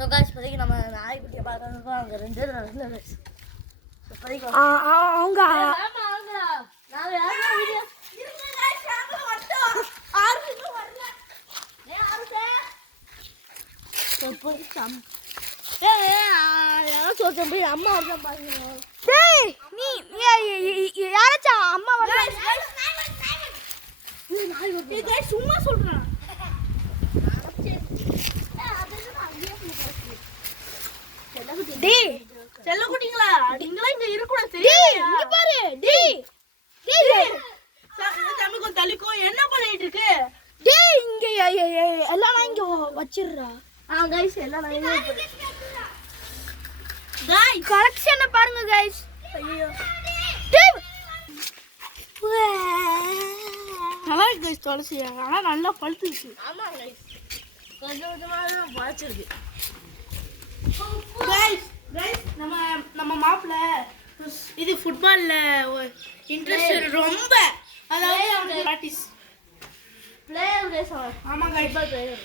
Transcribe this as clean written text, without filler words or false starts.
So guys இப்போதைக்கு நம்ம நாய்க்குட்டியை பார்க்கறதுக்கும் அங்கே 2 பேர் நடந்து இப்போதைக்கு அவங்க நாங்கள் யாரும் வீடியோ போய் அம்மா வரதான் பாருங்க. நீ யாராச்சும் அம்மா வர சும்மா சொல்றேன். செல்ல குட்டிங்களா நீங்களா இங்க இருக்கக்கூடாது தெரியுமா? பாரு தமிழ்க்கும் தள்ளிக்கும் என்ன பண்ணிட்டு இருக்கு? இங்க எல்லாம் இங்க வச்சிடுறா. கைஸ் எல்லாம் கலெக்ஷனை பாருங்க கைஸ். ஐயோ நல்லா இருக்கு கைஸ் துளசி. ஆனால் நல்லா பழுத்துருக்கு. ஆமாம் கைஸ் கொஞ்சம் கொஞ்சமாக தான் பழச்சிருக்கு. கைஸ் நம்ம மாப்பிள்ளை இது ஃபுட்பாலில் இன்ட்ரெஸ்ட் ரொம்ப. அதாவது ப்ராக்டிஸ் பிளேயர் கைஸ். ஆமாம் கைஸ் பிளேயர்.